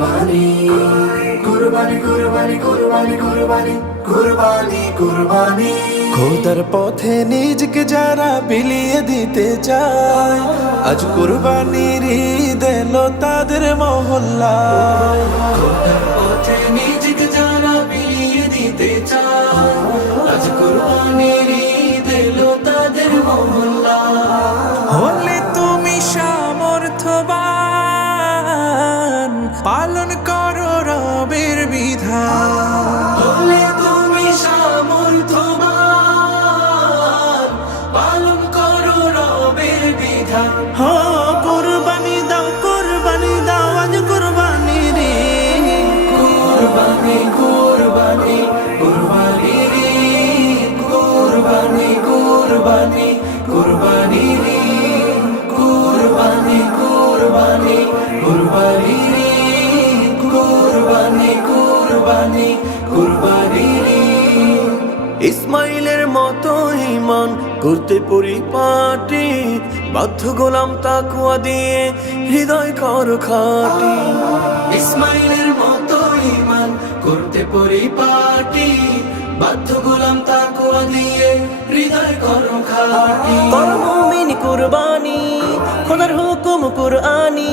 কুরবানি। কুরবানি কুরবানি কুরবানি কুরবানি কুরবানি খোদার পথে নিজকে যারা বিলিয়ে দিতে চায় আজ কুরবানির ঈদ এলো তাদের মহল্লা। খোদার পথে নিজকে যারা বিলিয়ে দিতে চায় আজ কুরবানির কুরবানি কুরবানি ইসমাইলের মতো ইমান করতে পরিপাটি, বাধ্য গোলাম তাকুয়া দিয়ে হৃদয় কর খাটি। ইসমাইলের মতো ইমান করতে পরিপাটি বাধ্য গোলাম তাকুয়া দিয়ে হৃদয় করো খাটি। কর মুমিন কুরবানি খোদার হুকুম কুরআনি।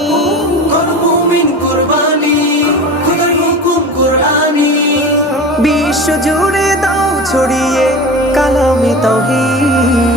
কর মুমিন কুরবানি খুদার হুকুম কুরআনি। বিশ্ব জুড়ে দাও ছড়িয়ে কালামে তাওহীদ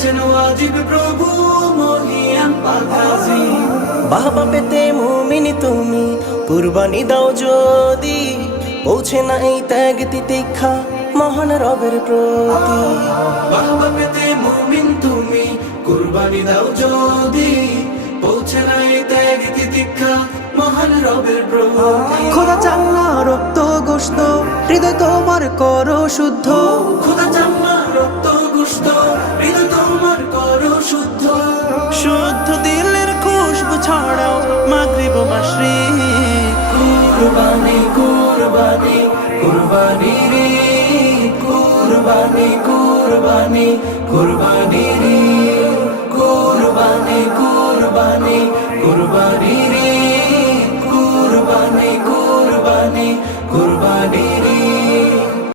করেছেন ওয়াজিব প্রভু মহিয়ান পাকাজি বাহবা পেতে মুমিন তুমি কুরবানি দাও যদি। পৌঁছে না এই ত্যাগ তিতিক্ষা মহান রবের প্রতি। বাহবা পেতে মুমিন তুমি কুরবানি দাও যদি। পৌঁছে নাই ত্যাগ তিতিক্ষা মহান রবের প্রতি। খোদা চান্না রক্ত গোস্ত হৃদয় তোমার করো শুদ্ধ। খোদা জাম্মা রক্ত গুস্ত হৃদয় আমার করো শুদ্ধ। শুদ্ধ দিলের খুশবু ছড়াও মাগরিব মাসরি কুরবানি কুরবানি কুরবানি রে। কুরবানি কুরবানি কুরবানি রে। কুরবানি কুরবানি কুরবানি রে। কুরবানি কুরবানি কুরবানি রে।